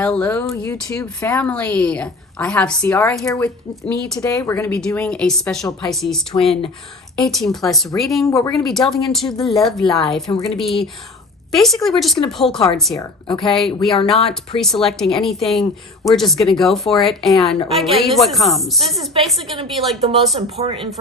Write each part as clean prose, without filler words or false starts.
Hello, YouTube family. I have Ciara here with me today. We're going to be doing a special Pisces twin 18 plus reading where we're going to be delving into the love life, and we're going to be we're just going to pull cards here. Okay, we are not pre-selecting anything. We're just going to go for it and read what comes. This is basically going to be like the most important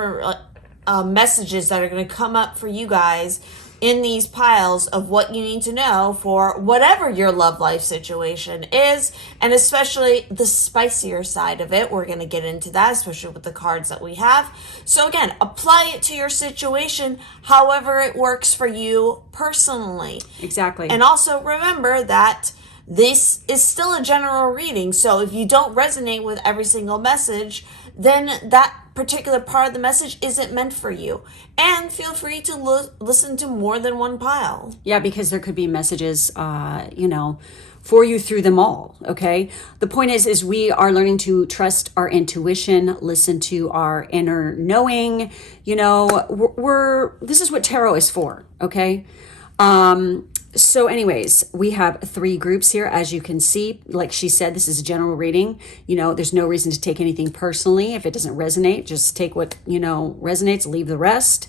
messages that are going to come up for you guys in these piles of what you need to know for whatever your love life situation is, and especially the spicier side of it. We're going to get into that, especially with the cards that we have. So again, apply it to your situation however it works for you personally. Exactly. And also remember that this is still a general reading, so if you don't resonate with every single message, then that particular part of the message isn't meant for you. And feel free to listen to more than one pile. Yeah, because there could be messages, for you through them all, okay? The point is we are learning to trust our intuition, listen to our inner knowing. This is what tarot is for, okay? So anyways, we have 3 groups here, as you can see. Like she said, this is a general reading. There's no reason to take anything personally. If it doesn't resonate, just take what, resonates, leave the rest.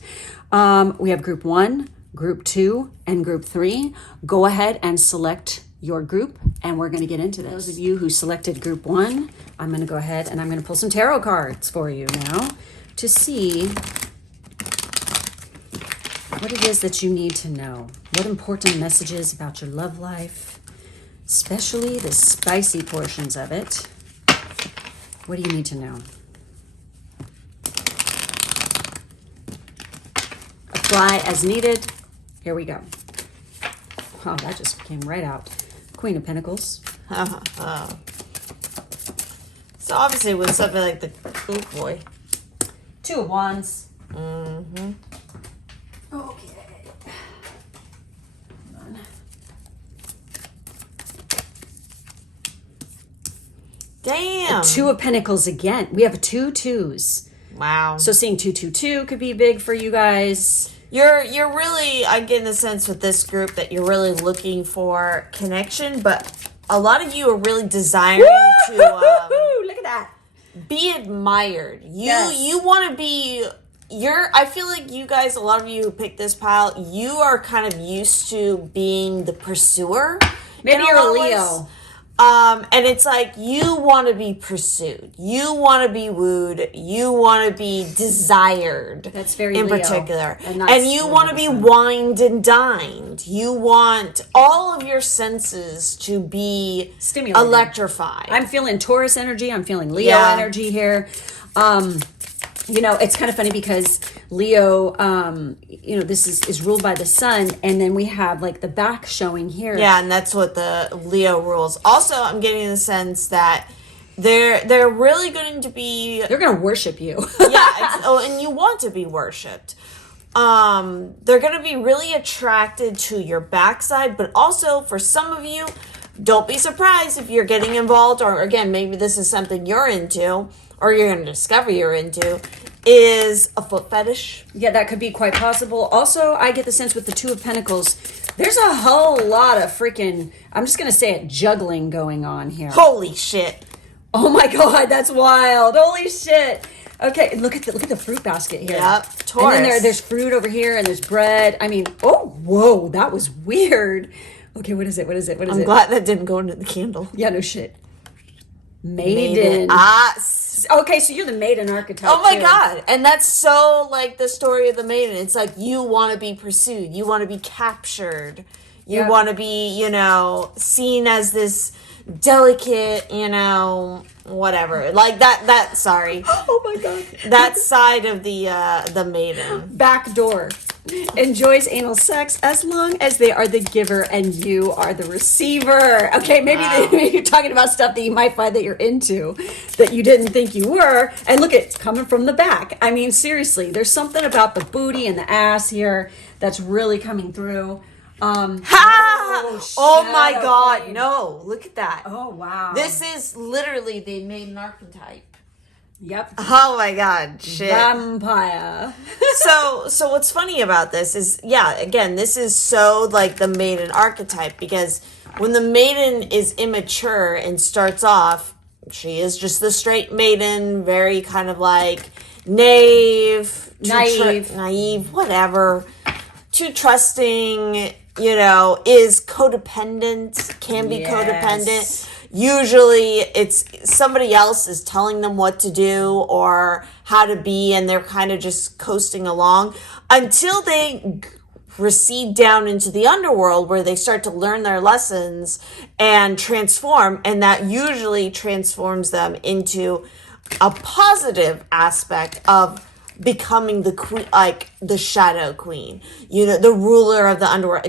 We have group 1, group 2, and group 3. Go ahead and select your group, and we're going to get into this. Those of you who selected group 1, I'm going to go ahead and I'm going to pull some tarot cards for you now to see what it is that you need to know. What important messages about your love life, especially the spicy portions of it. What do you need to know? Apply as needed. Here we go. Oh, that just came right out. Queen of Pentacles. So obviously with something like the boy. 2 of Wands. Mm-hmm. Okay. Hold on. Damn. 2 of Pentacles again. We have 2 2s. Wow. So seeing 222 could be big for you guys. You're really, I get in the sense with this group that you're really looking for connection, but a lot of you are really desiring to look at that. Be admired. Yes. You want to be. I feel like you guys, a lot of you who picked this pile, you are kind of used to being the pursuer. Maybe you're a Leo. And it's like you want to be pursued. You want to be wooed. You want to be desired. That's very in Leo. particular. And you want to be wined and dined. You want all of your senses to be stimulated, electrified. I'm feeling Taurus energy. I'm feeling Leo energy here. It's kind of funny because Leo, this is ruled by the sun, and then we have like the back showing here. Yeah, and that's what the Leo rules. Also, I'm getting the sense that they're really going to be... They're going to worship you. And you want to be worshipped. They're going to be really attracted to your backside, but also for some of you, don't be surprised if you're getting involved, or again, maybe this is something you're into, or you're going to discover you're into, is a foot fetish. Yeah, that could be quite possible. Also, I get the sense with the 2 of Pentacles, there's a whole lot of freaking, I'm just going to say it, juggling going on here. Holy shit. Oh my God, that's wild. Holy shit. Okay, look at the fruit basket here. Yep, Taurus. And then there's fruit over here, and there's bread. I mean, whoa, that was weird. Okay, what is it? I'm glad that didn't go into the candle. Yeah, no shit. Maiden. Okay, so you're the maiden archetype. Oh my God. And that's so like the story of the maiden. It's like you want to be pursued. You want to be captured. You want to be, seen as this delicate, whatever. Like that sorry. Oh my God. That side of the maiden. Back door. Enjoys anal sex as long as they are the giver and you are the receiver. Okay, maybe you're talking about stuff that you might find that you're into that you didn't think you were. And look, it's coming from the back. I mean, seriously, there's something about the booty and the ass here that's really coming through. Oh my God, queen. no, look at that. Oh, wow. This is literally the maiden archetype. Yep. Oh my God, shit. Vampire. So what's funny about this is, again, this is so like the maiden archetype because when the maiden is immature and starts off, she is just the straight maiden, very kind of like naive, whatever, too trusting, is codependent, can be codependent. Usually it's somebody else is telling them what to do or how to be, and they're kind of just coasting along until they recede down into the underworld where they start to learn their lessons and transform, and that usually transforms them into a positive aspect of becoming the queen, like the shadow queen, the ruler of the underworld,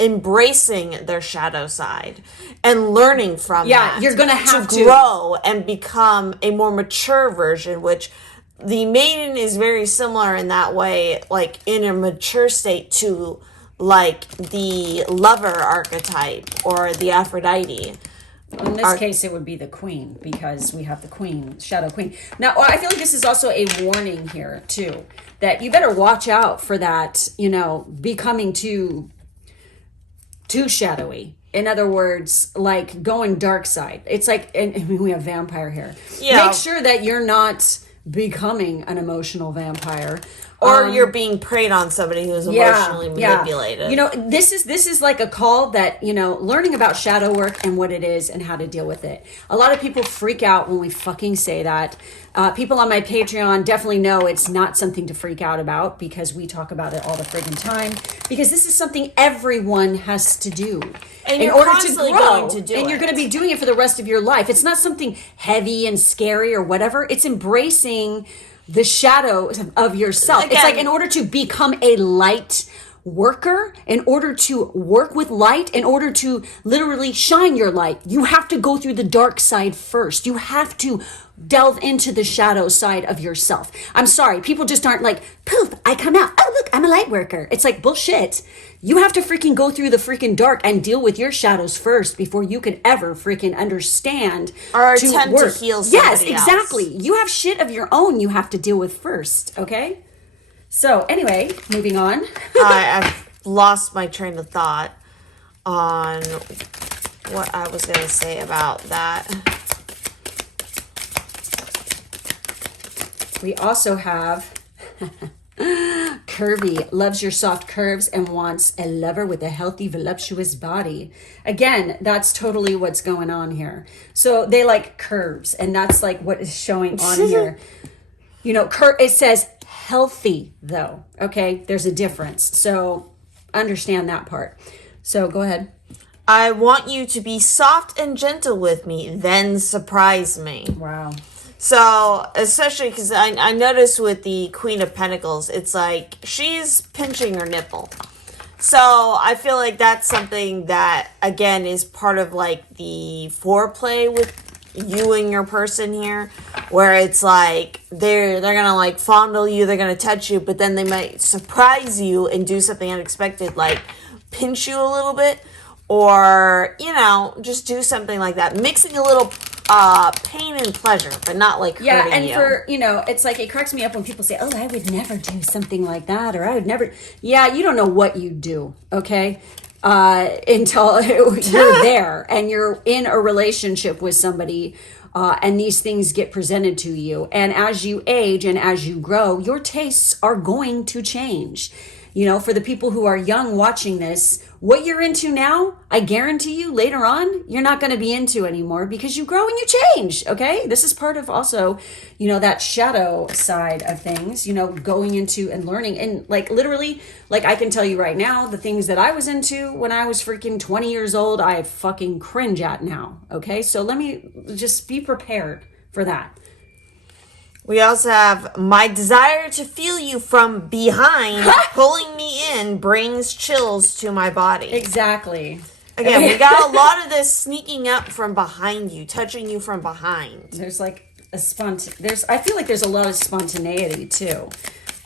embracing their shadow side and learning from that. You're gonna have to grow and become a more mature version, which the maiden is very similar in that way, like in a mature state to like the lover archetype or the Aphrodite. In this case, it would be the queen, because we have the queen, shadow queen. Now, I feel like this is also a warning here, too, that you better watch out for that, becoming too shadowy. In other words, like going dark side. It's like, and we have vampire here. Yeah. Make sure that you're not becoming an emotional vampire. Or you're being preyed on somebody who's emotionally manipulated. This is like a call that, learning about shadow work and what it is and how to deal with it. A lot of people freak out when we fucking say that. People on my Patreon definitely know it's not something to freak out about, because we talk about it all the friggin' time. Because this is something everyone has to do. And you're constantly going to do it. And you're going to be doing it for the rest of your life. It's not something heavy and scary or whatever. It's embracing the shadow of yourself. Again, it's like in order to become a light worker, in order to work with light, in order to literally shine your light, you have to go through the dark side first. You have to delve into the shadow side of yourself. I'm sorry, people just aren't like, poof, I come out. Oh, look, I'm a light worker. It's like bullshit. You have to freaking go through the freaking dark and deal with your shadows first before you can ever freaking understand or attempt to heal somebody else. Yes, exactly. You have shit of your own you have to deal with first, okay? So anyway, moving on. I've lost my train of thought on what I was going to say about that. We also have Curvy, loves your soft curves and wants a lover with a healthy, voluptuous body. Again, that's totally what's going on here. So they like curves, and that's like what is showing on here. It says healthy, though. Okay, there's a difference. So understand that part. So go ahead. I want you to be soft and gentle with me, then surprise me. Wow. So, especially because I noticed with the Queen of Pentacles, it's like she's pinching her nipple. So, I feel like that's something that, again, is part of like the foreplay with you and your person here, where it's like they're gonna like fondle you, they're gonna touch you, but then they might surprise you and do something unexpected, like pinch you a little bit, or just do something like that, mixing a little pain and pleasure, but not like hurting you. For it's like, it cracks me up when people say, oh, I would never do something like that, or I would never. Yeah, you don't know what you do, okay, until you're there and you're in a relationship with somebody, and these things get presented to you, and as you age and as you grow, your tastes are going to change. For the people who are young watching this, what you're into now, I guarantee you later on, you're not going to be into anymore, because you grow and you change, okay? This is part of also, that shadow side of things, going into and learning. And like literally, like I can tell you right now, the things that I was into when I was freaking 20 years old, I fucking cringe at now, okay? So let me just be prepared for that. We also have, my desire to feel you from behind, pulling me in, brings chills to my body. Exactly. Again, we got a lot of this sneaking up from behind you, touching you from behind. There's like I feel like there's a lot of spontaneity too.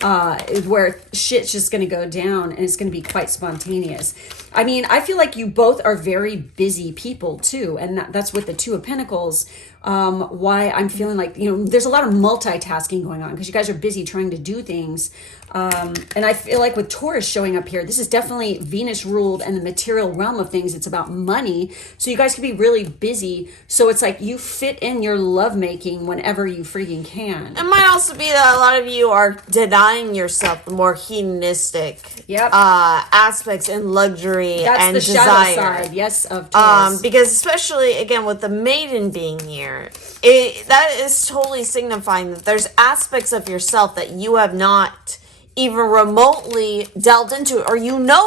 where shit's just going to go down and it's going to be quite spontaneous. I mean, I feel like you both are very busy people too. And that's with the Two of Pentacles. Why I'm feeling like, there's a lot of multitasking going on because you guys are busy trying to do things. And I feel like with Taurus showing up here, this is definitely Venus ruled and the material realm of things. It's about money. So you guys can be really busy. So it's like you fit in your lovemaking whenever you freaking can. It might also be that a lot of you are denying yourself the more hedonistic aspects in luxury and That's the desire. shadow side, yes, of Taurus. Because especially, again, with the maiden being here, that is totally signifying that there's aspects of yourself that you have not even remotely delved into, or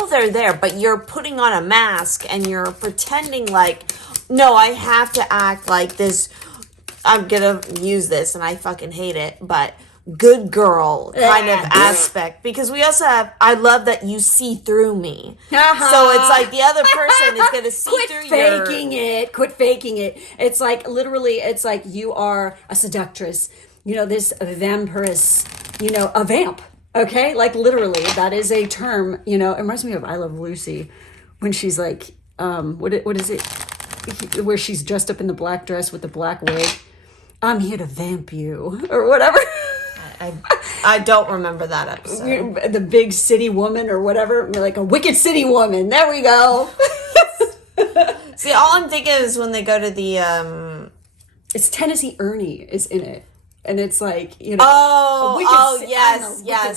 they're there, but you're putting on a mask and you're pretending like, no, I have to act like this. I'm gonna use this and I fucking hate it, but good girl kind of aspect, because we also have, I love that you see through me. So it's like the other person is gonna see through Quit faking it. It's like literally, it's like you are a seductress, this vampiress, a vamp. Okay, like literally, that is a term. It reminds me of I Love Lucy, when she's like, what is it? Where she's dressed up in the black dress with the black wig. I'm here to vamp you, or whatever. I don't remember that episode. The big city woman, or whatever. You're like a wicked city woman. There we go. See, all I'm thinking is when they go to the It's Tennessee Ernie is in it. And it's like, yes,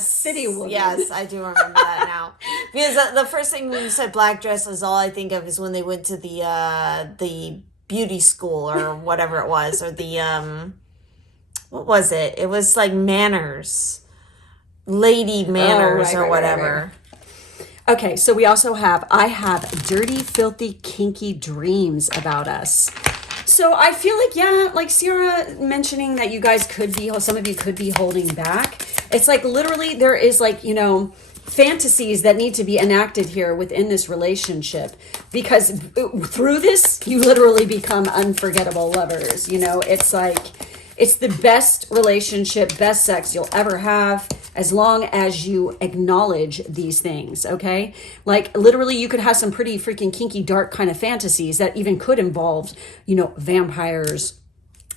city woman. Yes, I do remember that now. Because the first thing when you said black dress is all I think of is when they went to the beauty school or whatever it was, or the what was it? It was like manners, lady manners, or whatever. Right. Okay, so we also I have dirty, filthy, kinky dreams about us. So I feel like, like Sierra mentioning that some of you could be holding back. It's like literally there is like, fantasies that need to be enacted here within this relationship, because through this, you literally become unforgettable lovers. It's like, it's the best relationship, best sex you'll ever have, as long as you acknowledge these things, okay? Like, literally, you could have some pretty freaking kinky, dark kind of fantasies that even could involve, vampires,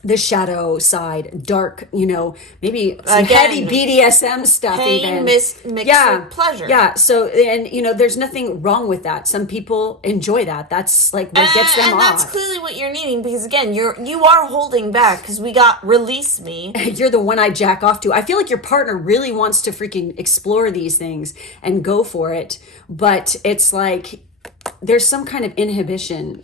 the shadow side, dark, maybe some heavy BDSM stuff. Pain mixed with pleasure. Yeah, so, and, there's nothing wrong with that. Some people enjoy that. That's like what gets them off. And that's clearly what you're needing, because again, you are holding back, because we got release me. You're the one I jack off to. I feel like your partner really wants to freaking explore these things and go for it, but it's like, there's some kind of inhibition,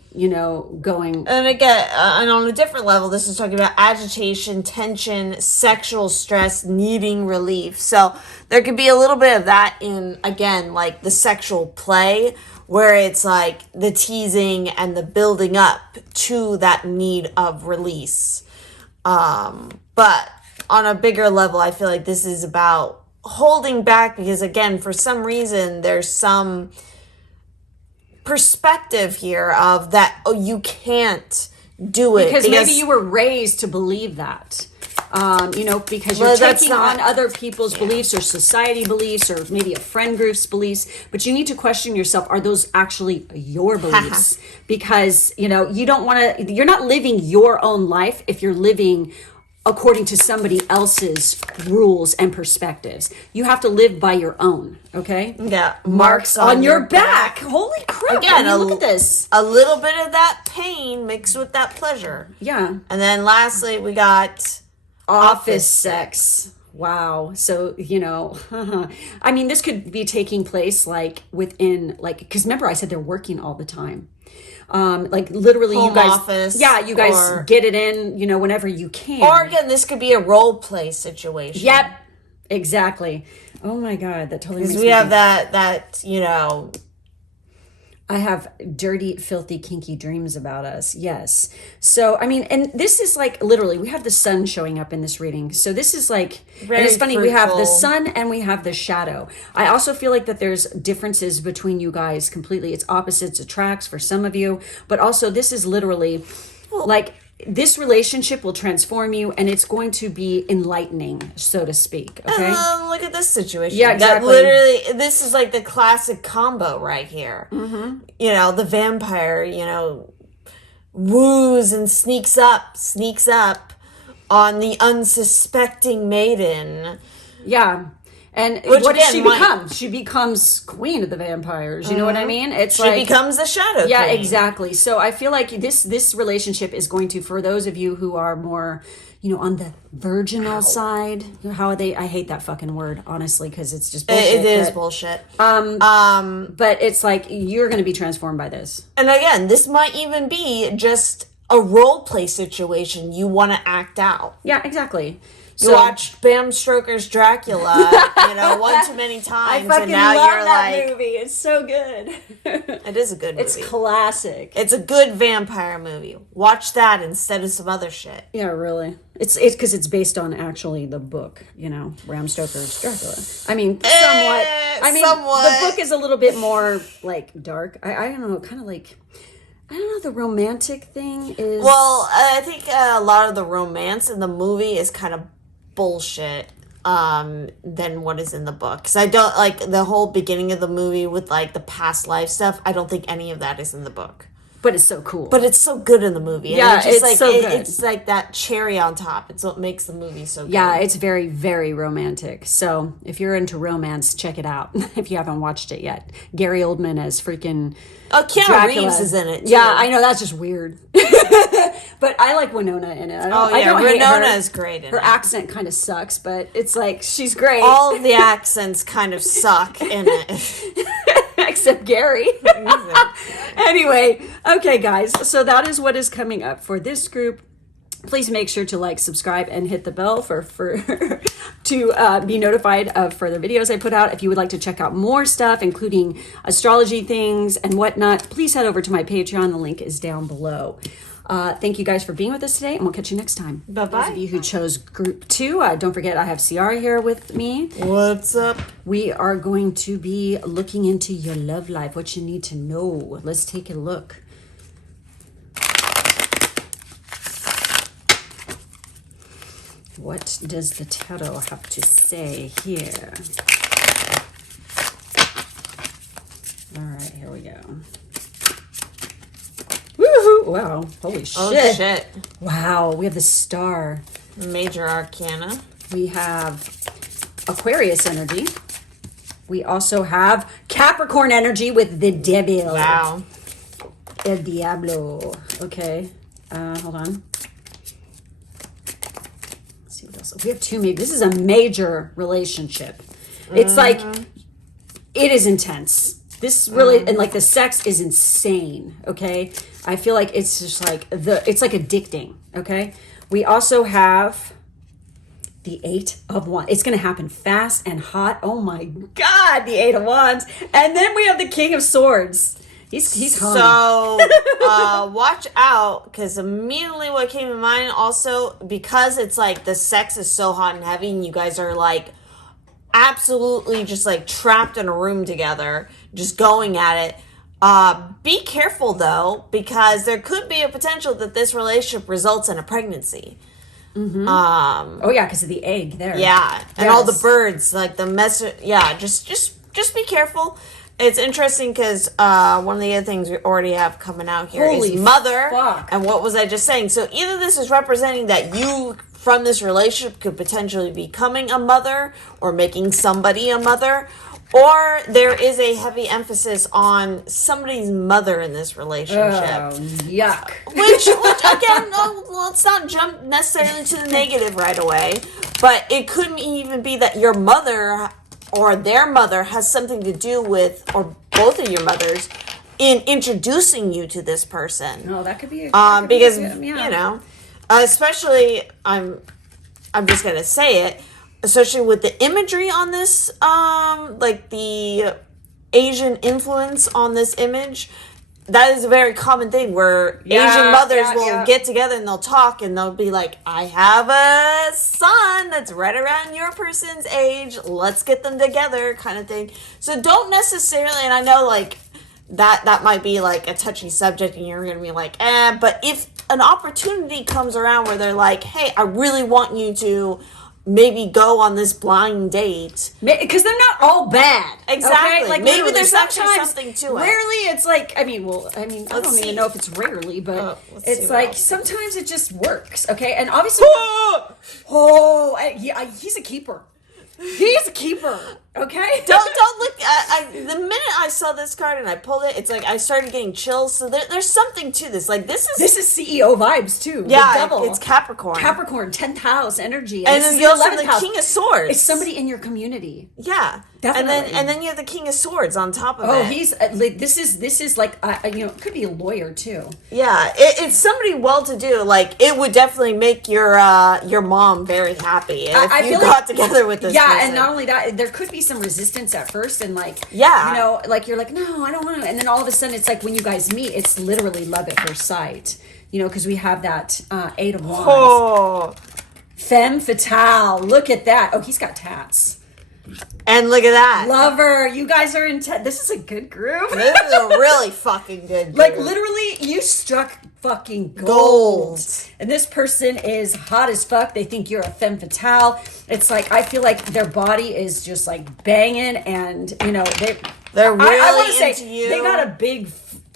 going. And again, and on a different level, this is talking about agitation, tension, sexual stress, needing relief. So there could be a little bit of that in, again, like the sexual play, where it's like the teasing and the building up to that need of release. But on a bigger level, I feel like this is about holding back, because again, for some reason, there's some perspective here of that, you can't do it because maybe you were raised to believe that, because you're taking on other people's beliefs or society beliefs, or maybe a friend group's beliefs, but you need to question yourself, are those actually your beliefs? Because you don't want to, you're not living your own life if you're living according to somebody else's rules and perspectives. You have to live by your own, okay? Yeah. Marks on your back. Holy crap. Again, look at this. A little bit of that pain mixed with that pleasure. Yeah. And then lastly, we got office sex. Wow. So, I mean, this could be taking place like within, like, because remember I said they're working all the time. Like literally home you guys, office, you guys get it in, whenever you can. Or again, this could be a role play situation. Yep, exactly. Oh my God, that totally makes me have that, I have dirty, filthy, kinky dreams about us. Yes. So, I mean, and this is like literally, we have the sun showing up in this reading. So this is like, and it's funny, we have the sun and we have the shadow. I also feel like that there's differences between you guys completely. It's opposites attracts for some of you, but also this is literally like this relationship will transform you, and it's going to be enlightening, so to speak. Okay. Look at this situation. Yeah, exactly. That literally, this is like the classic combo right here. Mm-hmm. You know, the vampire, you know, woos and sneaks up on the unsuspecting maiden. Yeah. And Which, what does again, she become? She becomes queen of the vampires. You know what I mean? It's she becomes the shadow Yeah, queen. exactly. So I feel like this relationship is going to, for those of you who are more, you know, on the virginal side, I hate that fucking word, honestly, because it's just bullshit. It is bullshit. But it's like, you're going to be transformed by this. And again, this might even be just a role play situation you want to act out. Yeah, exactly. You watched Bram Stoker's Dracula, you know, one too many times, and now you're like, movie. It's so good. It is a good movie. It's classic. It's a good vampire movie. Watch that instead of some other shit. Yeah, really. It's because it's based on actually the book, you know, Bram Stoker's Dracula. I mean, somewhat. The book is a little bit more like dark. I don't know, kind of like. I don't know, the romantic thing is. Well, I think a lot of the romance in the movie is kind of bullshit than what is in the book. Because I don't like the whole beginning of the movie with like the past life stuff. I don't think any of that is in the book. But it's so cool. But it's so good in the movie. Yeah, it's like, so good. It's like that cherry on top. It's what makes the movie so good. Yeah, it's very, very romantic. So if you're into romance, check it out if you haven't watched it yet. Gary Oldman as freaking Keanu Dracula. Reeves is in it, too. Yeah, I know, that's just weird. But I like Winona in it. I don't hate Winona her. is great in Her it. accent kind of sucks, but it's like, she's great. All of the accents kind of suck in it. Except Gary. Anyway, okay, guys. So that is what is coming up for this group. Please make sure to like, subscribe, and hit the bell for to be notified of further videos I put out. If you would like to check out more stuff, including astrology things and whatnot, please head over to my Patreon. The link is down below. Thank you guys for being with us today, and we'll catch you next time. Bye-bye. Those of you who chose group 2, don't forget I have Ciara here with me. What's up? We are going to be looking into your love life, what you need to know. Let's take a look. What does the tarot have to say here? All right, here we go. Woohoo! Wow, holy shit. Oh, shit. Wow, we have the Star. Major Arcana. We have Aquarius energy. We also have Capricorn energy with the Devil. Wow. El Diablo. Okay. Hold on. Let's see what else. We have 2 maybe. This is a major relationship. It's like, it is intense. This really, and like the sex is insane. Okay. I feel like it's just like it's like addicting. Okay. We also have the 8 of Wands. It's going to happen fast and hot. Oh my God, the 8 of Wands. And then we have the King of Swords. He's hung. So watch out, because immediately what came to mind also, because it's like the sex is so hot and heavy and you guys are like absolutely just like trapped in a room together, just going at it. Be careful though, because there could be a potential that this relationship results in a pregnancy. Mm-hmm. Oh yeah, because of the egg there. Yeah, and all the birds, like the mess. Yeah, just be careful. It's interesting because one of the other things we already have coming out here is mother. Fuck. And what was I just saying? So either this is representing that you from this relationship could potentially be becoming a mother or making somebody a mother, or there is a heavy emphasis on somebody's mother in this relationship. Oh, yuck. Which again, no, let's not jump necessarily to the negative right away, but it could even be that your mother or their mother has something to do with, or both of your mothers, in introducing you to this person. No, that could be. Because you know, especially I'm just gonna say it, especially with the imagery on this, like the Asian influence on this image. That is a very common thing where Asian mothers will get together and they'll talk and they'll be like, I have a son that's right around your person's age. Let's get them together, kind of thing. So don't necessarily, and I know like that might be like a touchy subject and you're going to be like, but if an opportunity comes around where they're like, hey, I really want you to maybe go on this blind date. Because they're not all bad. Exactly. Okay? Like, maybe there's actually sometimes, something to it. Rarely it's like, I don't even know if it's rarely, but it's like sometimes it just works. Okay. And obviously, he's a keeper. He's a keeper. Okay. Don't look. The minute I saw this card and I pulled it, it's like I started getting chills. So there's something to this. Like this is CEO vibes too. Yeah, the double. It's Capricorn. Capricorn, 10th house energy, and then you also have the King of Swords. It's somebody in your community. Yeah, definitely. And then you have the King of Swords on top of it. Oh, he's like this is like it could be a lawyer too. Yeah, it's somebody well-to-do. Like it would definitely make your mom very happy if you got together with this. Yeah, person. And not only that, there could be some resistance at first, and like like you're like, no, I don't want to, and then all of a sudden it's like when you guys meet, it's literally love at first sight. Because we have that 8 of Wands. Oh, femme fatale. Look at that. Oh, he's got tats. And look at that. Lover, you guys are this is a good group. This is a really fucking good group. Like literally, you struck fucking gold. And this person is hot as fuck. They think you're a femme fatale. It's like, I feel like their body is just like banging, and they're really I want to say you. They got a big,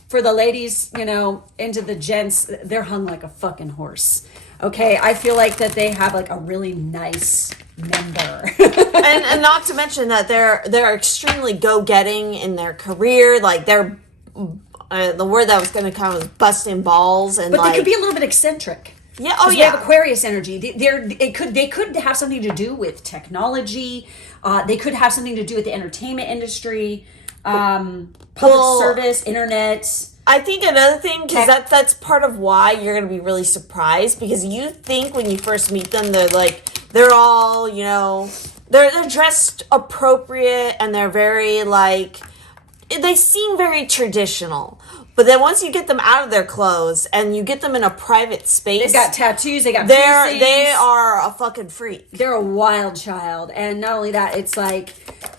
for the ladies, into the gents, they're hung like a fucking horse. Okay, I feel like that they have like a really nice member. and not to mention that they're extremely go-getting in their career. Like they're the word that was going to come was busting balls, and but they could be a little bit eccentric. Yeah. Oh, yeah. They have Aquarius energy. They could have something to do with technology. They could have something to do with the entertainment industry, public service, internet. I think another thing, because that's part of why you're going to be really surprised, because you think when you first meet them, they're all, they're dressed appropriate, and they're very they seem very traditional. But then once you get them out of their clothes and you get them in a private space, they've got tattoos, they got piercings. They are a fucking freak. They're a wild child. And not only that, it's like,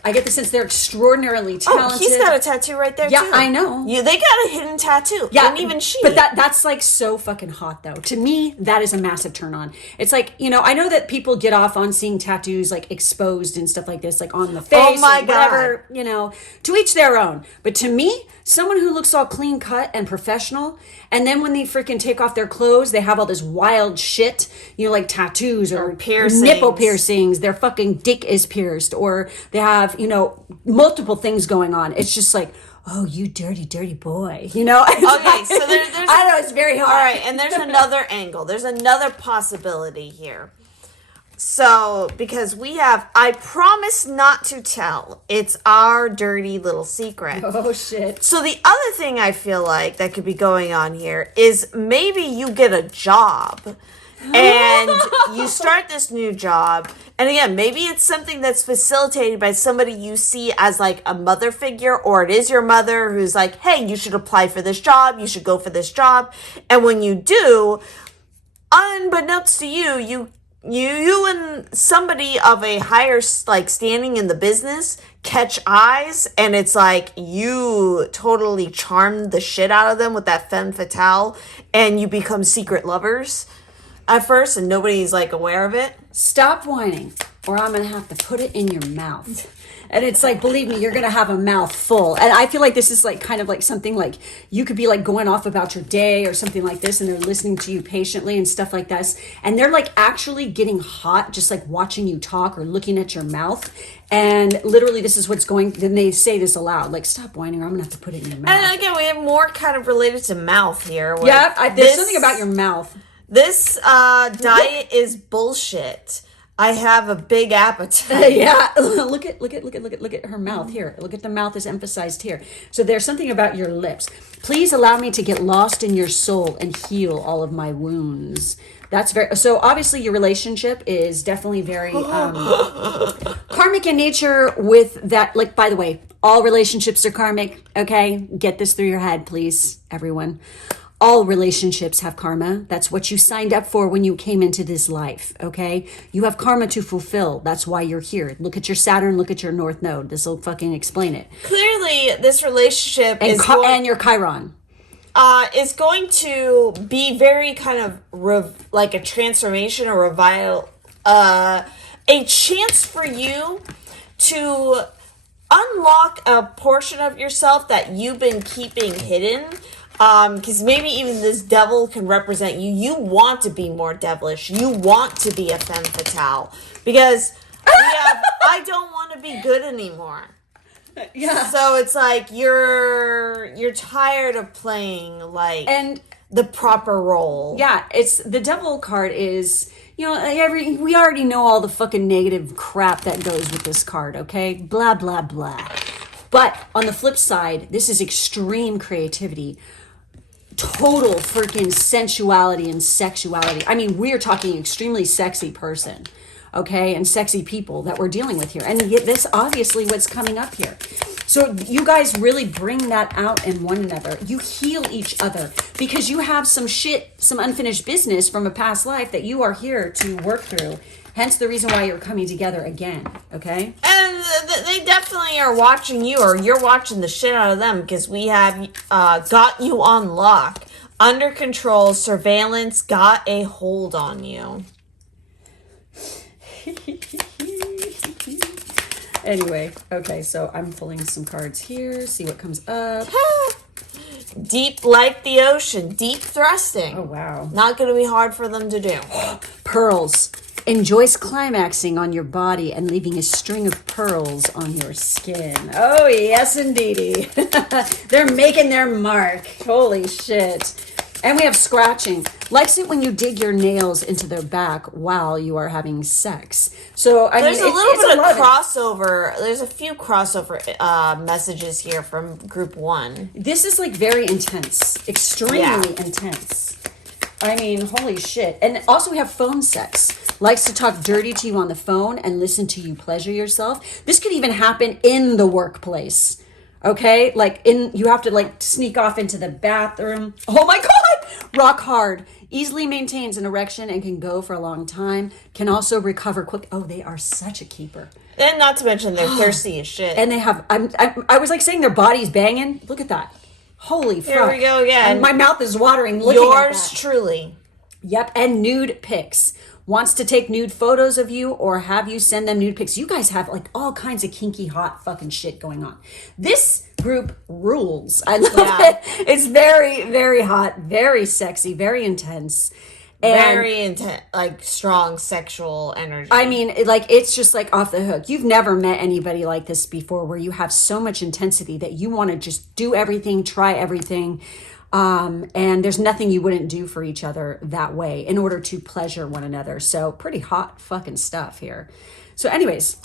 I get the sense they're extraordinarily talented. Oh, he's got a tattoo right there, too. Yeah, I know. They got a hidden tattoo. Yeah, and even she. But that's like so fucking hot, though. To me, that is a massive turn on. It's like, I know that people get off on seeing tattoos like exposed and stuff like this, like on the face. Oh my God. Whatever, to each their own. But to me, someone who looks all clean cut and professional, and then when they freaking take off their clothes, they have all this wild shit, like tattoos or piercings. Nipple piercings, their fucking dick is pierced, or they have, multiple things going on. It's just like, oh, you dirty, dirty boy, Okay, so there's I know, it's very hard. All right, and there's another angle. There's another possibility here. So, because we have, I promise not to tell. It's our dirty little secret. Oh, shit. So, the other thing I feel like that could be going on here is maybe you get a job and you start this new job. And again, maybe it's something that's facilitated by somebody you see as like a mother figure, or it is your mother who's like, hey, you should apply for this job. You should go for this job. And when you do, unbeknownst to you and somebody of a higher standing in the business catch eyes, and it's like you totally charmed the shit out of them with that femme fatale, and you become secret lovers at first, and nobody's aware of it. Stop whining, or I'm gonna have to put it in your mouth. And it's like, believe me, you're going to have a mouth full. And I feel like this is kind of something you could be going off about your day or something like this, and they're listening to you patiently and stuff like this. And they're actually getting hot, just watching you talk or looking at your mouth. And literally this is what's going, then they say this aloud, stop whining or I'm going to have to put it in your mouth. And again, we have more kind of related to mouth here. Yeah, there's something about your mouth. This diet is bullshit. I have a big appetite. Yeah, look at her mouth here. Look at the mouth is emphasized here. So there's something about your lips. Please allow me to get lost in your soul and heal all of my wounds. That's so obviously your relationship is definitely very karmic in nature with that. By the way, all relationships are karmic. Okay, get this through your head, please, everyone. All relationships have karma. That's what you signed up for when you came into this life, okay? You have karma to fulfill. That's why you're here. Look at your Saturn, look at your North Node. This will fucking explain it. Clearly, this relationship and your Chiron. is going to be very kind of like a transformation or a chance for you to unlock a portion of yourself that you've been keeping hidden. Because maybe even this devil can represent you. You want to be more devilish. You want to be a femme fatale. Because I don't want to be good anymore. Yeah. So it's like you're tired of playing like And the proper role. yeah, it's the devil card is, you know, we already know all the fucking negative crap that goes with this card, okay? Blah, blah, blah. But on the flip side, this is extreme creativity, total freaking sensuality and sexuality. I mean, we're talking extremely sexy person, okay? And sexy people that we're dealing with here. And yet this obviously what's coming up here. So you guys really bring that out in one another. You heal each other because you have some shit, some unfinished business from a past life that you are here to work through. Hence the reason why you're coming together again, okay? And they definitely are watching you, or you're watching the shit out of them, because we have got you on lock, under control, surveillance, got a hold on you. Anyway, okay, so I'm pulling some cards here, see what comes up. Deep like the ocean, deep thrusting. Oh, wow. Not going to be hard for them to do. Pearls. Enjoys climaxing on your body and leaving a string of pearls on your skin. Oh, yes, indeedy. They're making their mark. Holy shit. And we have scratching. Likes it when you dig your nails into their back while you are having sex. So, I There's mean, a little bit of it. crossover. There's a few crossover messages here from group 1. This is like very intense. Extremely intense. I mean, holy shit. And also we have phone sex. Likes to talk dirty to you on the phone and listen to you pleasure yourself. This could even happen in the workplace. Okay? Like you have to like sneak off into the bathroom. Oh my God! Rock hard. Easily maintains an erection and can go for a long time. Can also recover quick. Oh, they are such a keeper. And not to mention they're thirsty as shit. And they have, I was like saying their body's banging. Look at that. Holy fuck. Here we go again. And my mouth is watering looking at Yours that. truly. Yep, and nude pics. Wants to take nude photos of you or have you send them nude pics. You guys have like all kinds of kinky, hot fucking shit going on. This group rules. I love it. It's very, very hot, very sexy, very intense. And very intense, like strong sexual energy. I mean, like it's just like off the hook. You've never met anybody like this before where you have so much intensity that you want to just do everything, try everything. And there's nothing you wouldn't do for each other that way in order to pleasure one another. So pretty hot fucking stuff here. So anyways,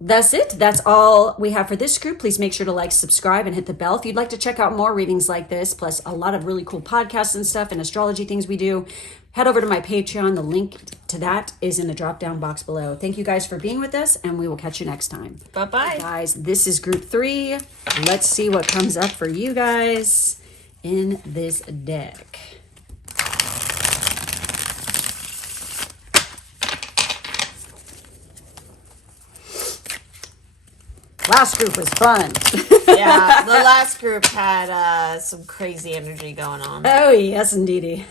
that's it. That's all we have for this group. Please make sure to like, subscribe, and hit the bell. If you'd like to check out more readings like this, plus a lot of really cool podcasts and stuff and astrology things we do, head over to my Patreon. The link to that is in the drop-down box below. Thank you guys for being with us, and we will catch you next time. Bye-bye. Guys, this is group 3. Let's see what comes up for you guys in this deck. Last group was fun. Yeah, the last group had some crazy energy going on. Oh, yes, indeedy.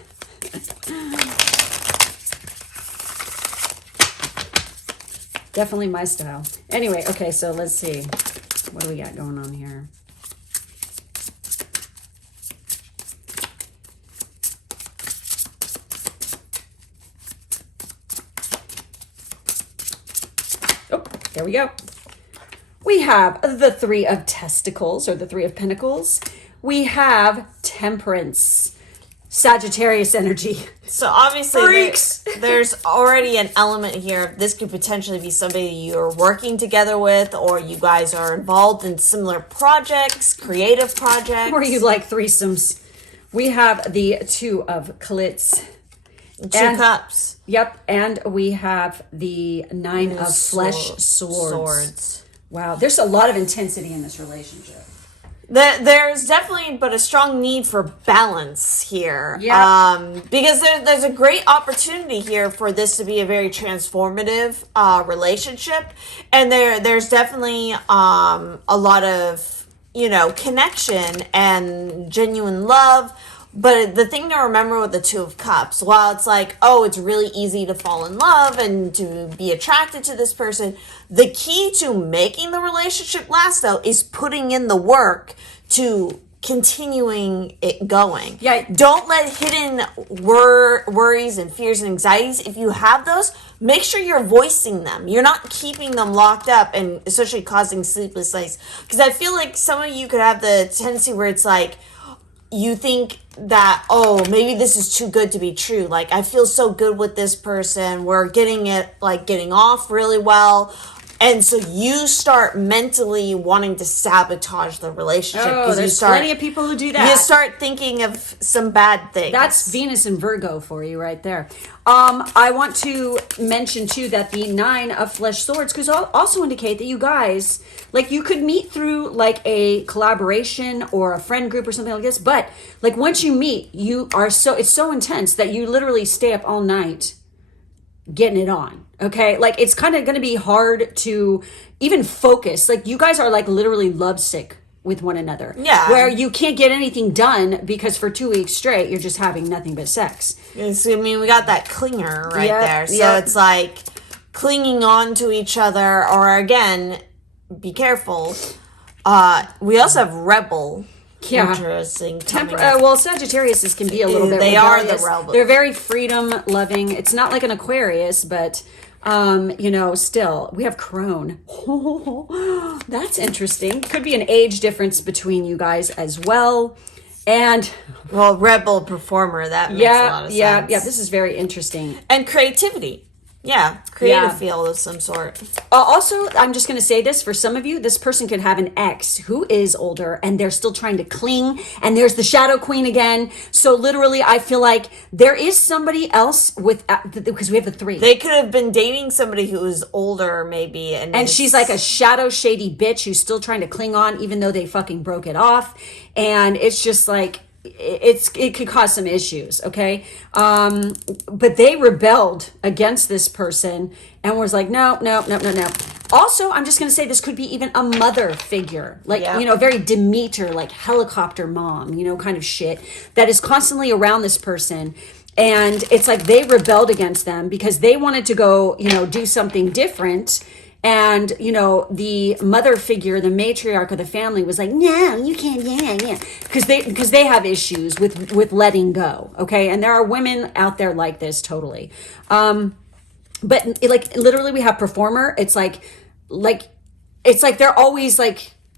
Definitely my style. Anyway, okay, so let's see. What do we got going on here? Oh, there we go. We have the 3 of testicles, or the 3 of pentacles. We have temperance, Sagittarius energy. So obviously Freaks. there's already an element here. This could potentially be somebody you're working together with, or you guys are involved in similar projects, creative projects. Or you like threesomes. We have the 2 of clits. 2 cups. Yep, and we have the 9 of flesh swords. Wow, there's a lot of intensity in this relationship. There's definitely, but a strong need for balance here. Yeah. Because there's a great opportunity here for this to be a very transformative relationship, and there's definitely a lot of connection and genuine love. But the thing to remember with the Two of Cups, while it's like, oh, it's really easy to fall in love and to be attracted to this person, the key to making the relationship last, though, is putting in the work to continuing it going. Yeah. Don't let hidden worries and fears and anxieties, if you have those, make sure you're voicing them. You're not keeping them locked up and essentially causing sleepless nights. Because I feel like some of you could have the tendency where it's like, you think that, oh, maybe this is too good to be true. Like, I feel so good with this person. We're getting off really well. And so you start mentally wanting to sabotage the relationship. Oh, there's plenty of people who do that. You start thinking of some bad things. That's Venus and Virgo for you right there. I want to mention, too, that the 9 of Flesh Swords could also indicate that you guys, like, you could meet through, like, a collaboration or a friend group or something like this. But, like, once you meet, it's so intense that you literally stay up all night getting it on. Okay, like, it's kind of going to be hard to even focus. Like, you guys are like literally lovesick with one another. Yeah. Where you can't get anything done because for 2 weeks straight, you're just having nothing but sex. We got that clinger right there. So it's like clinging on to each other, or again, be careful. We also have Rebel. Yeah. Interesting. Well, Sagittarius can be a little bit They rebellious. are the rebel. They're very freedom loving. It's not like an Aquarius, but still we have Crone. That's interesting. Could be an age difference between you guys as well. And Rebel performer, that makes a lot of sense. Yeah, this is very interesting. And creativity. Yeah, creative field of some sort. Also, I'm just going to say this, for some of you, this person could have an ex who is older and they're still trying to cling, and there's the Shadow Queen again. So literally, I feel like there is somebody else because we have the 3. They could have been dating somebody who was older, maybe. And she's like a shadow shady bitch who's still trying to cling on even though they fucking broke it off. And it's just like, it could cause some issues, okay? But they rebelled against this person and was like, no. Also, I'm just going to say this could be even a mother figure, like, very Demeter, like helicopter mom, kind of shit that is constantly around this person. And it's like they rebelled against them because they wanted to go, do something different. And, the mother figure, the matriarch of the family was like, no, you can't, yeah. Because they have issues with letting go, okay? And there are women out there like this, totally. But, literally we have performer. It's like they're always,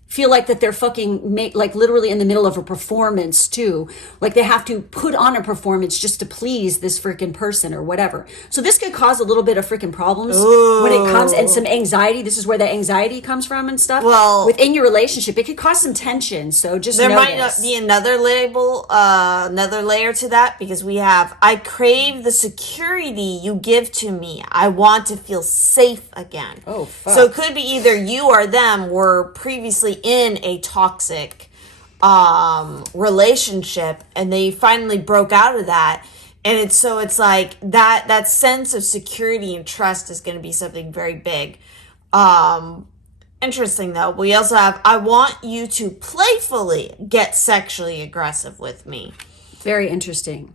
feel like that they're fucking literally in the middle of a performance too. Like they have to put on a performance just to please this freaking person or whatever. So this could cause a little bit of freaking problems when it comes, and some anxiety. This is where the anxiety comes from and stuff. Well, within your relationship, it could cause some tension. So just there notice. Might not be another layer to that, because we have, I crave the security you give to me. I want to feel safe again. Oh, fuck. So it could be either you or them were previously in a toxic relationship and they finally broke out of that, and it's like that sense of security and trust is going to be something very big. Interesting though, we also have, I want you to playfully get sexually aggressive with me. Very interesting.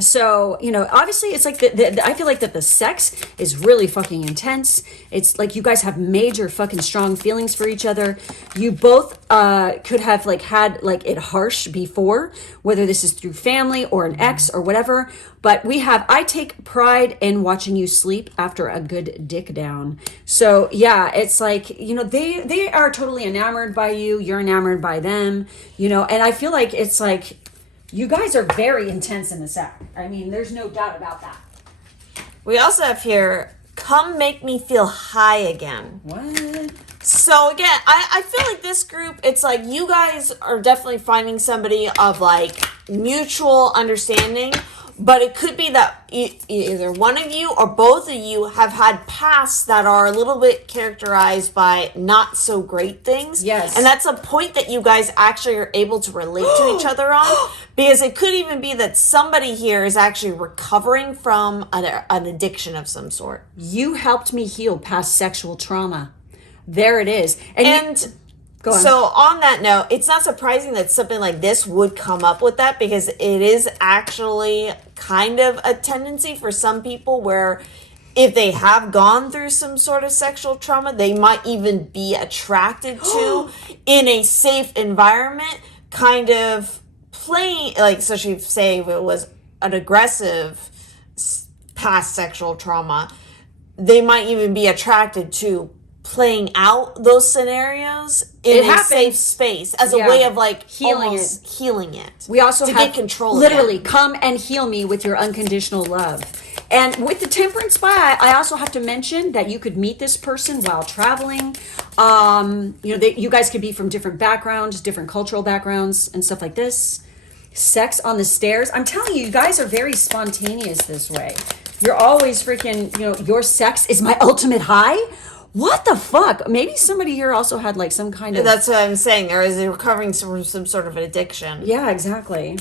So, obviously it's like I feel like that the sex is really fucking intense. It's like you guys have major fucking strong feelings for each other. You both could have had it harsh before, whether this is through family or an ex or whatever. But I take pride in watching you sleep after a good dick down. So yeah, it's like, they are totally enamored by you. You're enamored by them, and I feel like it's like, you guys are very intense in this act. I mean, there's no doubt about that. We also have here, come make me feel high again. What? So again, I feel like this group, it's like you guys are definitely finding somebody of mutual understanding, but it could be that either one of you or both of you have had pasts that are a little bit characterized by not so great things. Yes. And that's a point that you guys actually are able to relate to each other on, because it could even be that somebody here is actually recovering from an addiction of some sort. You helped me heal past sexual trauma. There it is. And Go on. So on that note, it's not surprising that something like this would come up with that, because it is actually kind of a tendency for some people where if they have gone through some sort of sexual trauma, they might even be attracted to in a safe environment, kind of playing, like, especially say if it was an aggressive past sexual trauma, they might even be attracted to playing out those scenarios in a safe space as a way of like healing it. We also have get control. Literally, come and heal me with your unconditional love. And with the Temperance Spy, I also have to mention that you could meet this person while traveling. You guys could be from different backgrounds, different cultural backgrounds, and stuff like this. Sex on the stairs. I'm telling you, you guys are very spontaneous this way. You're always freaking, your sex is my ultimate high. What the fuck? Maybe somebody here also had like some kind of... That's what I'm saying. There is recovering from some sort of an addiction. Yeah, exactly.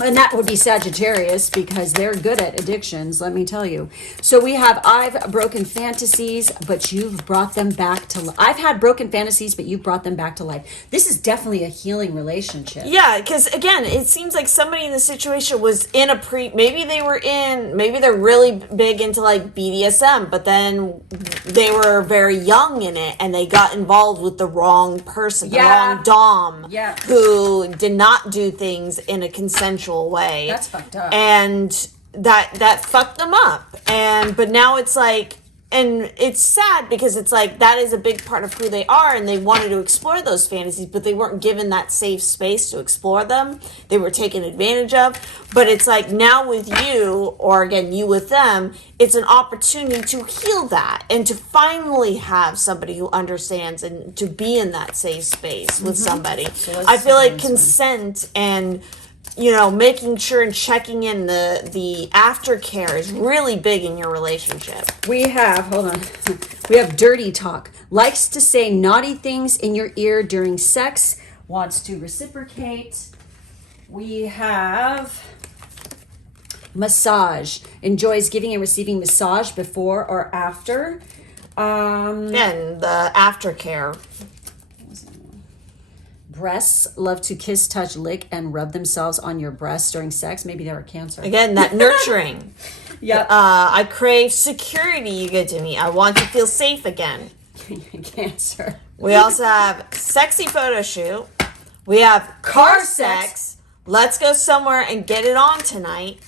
And that would be Sagittarius, because they're good at addictions, let me tell you. So we have, I've broken fantasies, but you've brought them back to life. I've had broken fantasies, but you've brought them back to life. This is definitely a healing relationship. Yeah, because again, it seems like somebody in the situation was in maybe they're really big into like BDSM, but then they were very young in it and they got involved with the wrong person, the wrong dom, who did not do things in a consensual way. That's fucked up. And that fucked them up. But now it's like, and it's sad because it's like that is a big part of who they are, and they wanted to explore those fantasies, but they weren't given that safe space to explore them. They were taken advantage of. But it's like now with you, or again, you with them, it's an opportunity to heal that and to finally have somebody who understands and to be in that safe space with somebody. So I feel like consent and making sure and checking in the aftercare is really big in your relationship. We have dirty talk. Likes to say naughty things in your ear during sex. Wants to reciprocate. We have massage. Enjoys giving and receiving massage before or after. And the aftercare. Breasts. Love to kiss, touch, lick, and rub themselves on your breasts during sex. Maybe they were cancer. Again, that nurturing. Yep. I crave security, you give to me. I want to feel safe again. Cancer. We also have sexy photo shoot. We have car sex. Let's go somewhere and get it on tonight.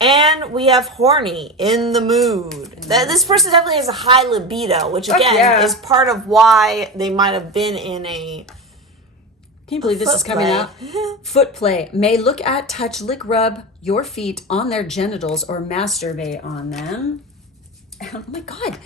And we have horny, in the mood. This person definitely has a high libido, which again is part of why they might have been in a... Can you believe this is coming out? Foot play. May look at, touch, lick, rub your feet on their genitals or masturbate on them. Oh my God.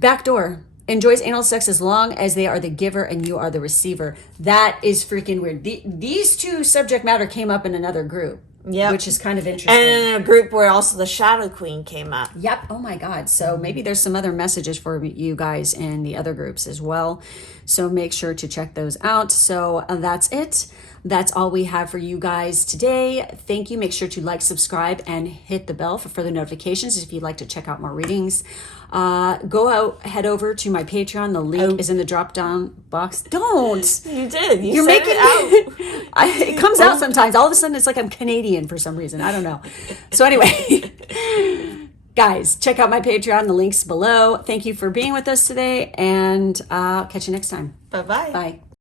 Backdoor. Enjoys anal sex as long as they are the giver and you are the receiver. That is freaking weird. These two subject matter came up in another group. Yep. Which is kind of interesting. And in a group where also the Shadow Queen came up. Yep. Oh my God. So maybe there's some other messages for you guys in the other groups as well. So make sure to check those out. So that's it. That's all we have for you guys today. Thank you. Make sure to like, subscribe, and hit the bell for further notifications if you'd like to check out more readings. Head over to my Patreon. The link is in the drop down box. Don't. You did. You're making it out. It comes out sometimes. All of a sudden, it's like I'm Canadian for some reason. I don't know. So anyway, guys, check out my Patreon. The link's below. Thank you for being with us today, and I'll catch you next time. Bye-bye. Bye.